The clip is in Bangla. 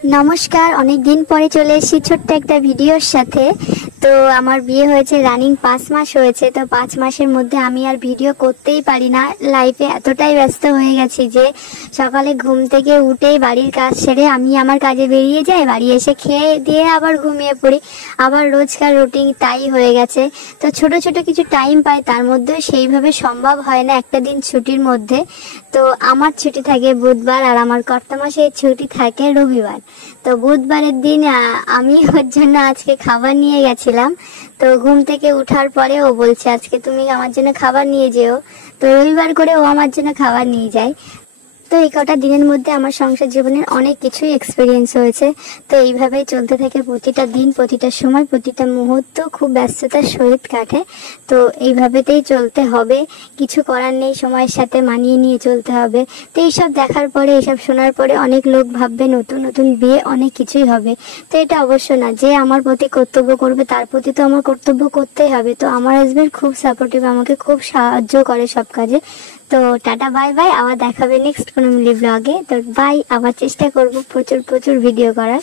নমস্কার, অনেক দিন পরে চলে এসেছি ছোট্ট একটা ভিডিওর সাথে। তো আমার বিয়ে হয়েছে রানিং 5 মাস হয়েছে। তো 5 মাসের মধ্যে আমি আর ভিডিও করতেই পারি না। লাইফে এতটাই ব্যস্ত হয়ে গেছি যে সকালে ঘুম থেকে উঠেই বাড়ির কাজ সেরে আমি আমার কাজে বেরিয়ে যাই, বাড়ি এসে খেয়ে দিয়ে আবার ঘুমিয়ে পড়ি। আবার রোজকার রুটিন তাই হয়ে গেছে। তো ছোট ছোট কিছু টাইম পাই, তার মধ্যেও সেইভাবে সম্ভব হয় না একটা দিন ছুটির মধ্যে। তো আমার ছুটি থাকে বুধবার আর আমার কর্তামশাইয়ের ছুটি থাকে রবিবার। তো বুধবারের দিন আমি ওর জন্য আজকে খাবার নিয়ে গেছিলাম। তো ঘুম থেকে উঠার পরে ও বলছে আজকে তুমি আমার জন্য খাবার নিয়ে যেও। তো রবিবার করে ও আমার জন্য খাবার নিয়ে যায়। তো এই কটা দিনের মধ্যে আমার সংসার জীবনের অনেক কিছুই এক্সপিরিয়েন্স হয়েছে। তো এইভাবেই চলতে থাকে প্রতিটা দিন, প্রতিটা সময়, প্রতিটা মুহূর্ত খুব ব্যস্ততার সহিত কাটে। তো এইভাবেতেই চলতে হবে, কিছু করার নেই, সময়ের সাথে মানিয়ে নিয়ে চলতে হবে। তো এইসব দেখার পরে, এইসব শোনার পরে অনেক লোক ভাববে নতুন নতুন বিয়ে অনেক কিছুই হবে। তো এটা অবশ্য না, যে আমার প্রতি কর্তব্য করবে তার প্রতি তো আমার কর্তব্য করতেই হবে। তো আমার হাজবেন্ড খুব সাপোর্টিভ, আমাকে খুব সাহায্য করে সব কাজে। তো টাটা বাই বাই, আবার দেখাবে নেক্সট কোনো মিলি ব্লগে। তো বাই, আবার চেষ্টা করব প্রচুর প্রচুর ভিডিও করার।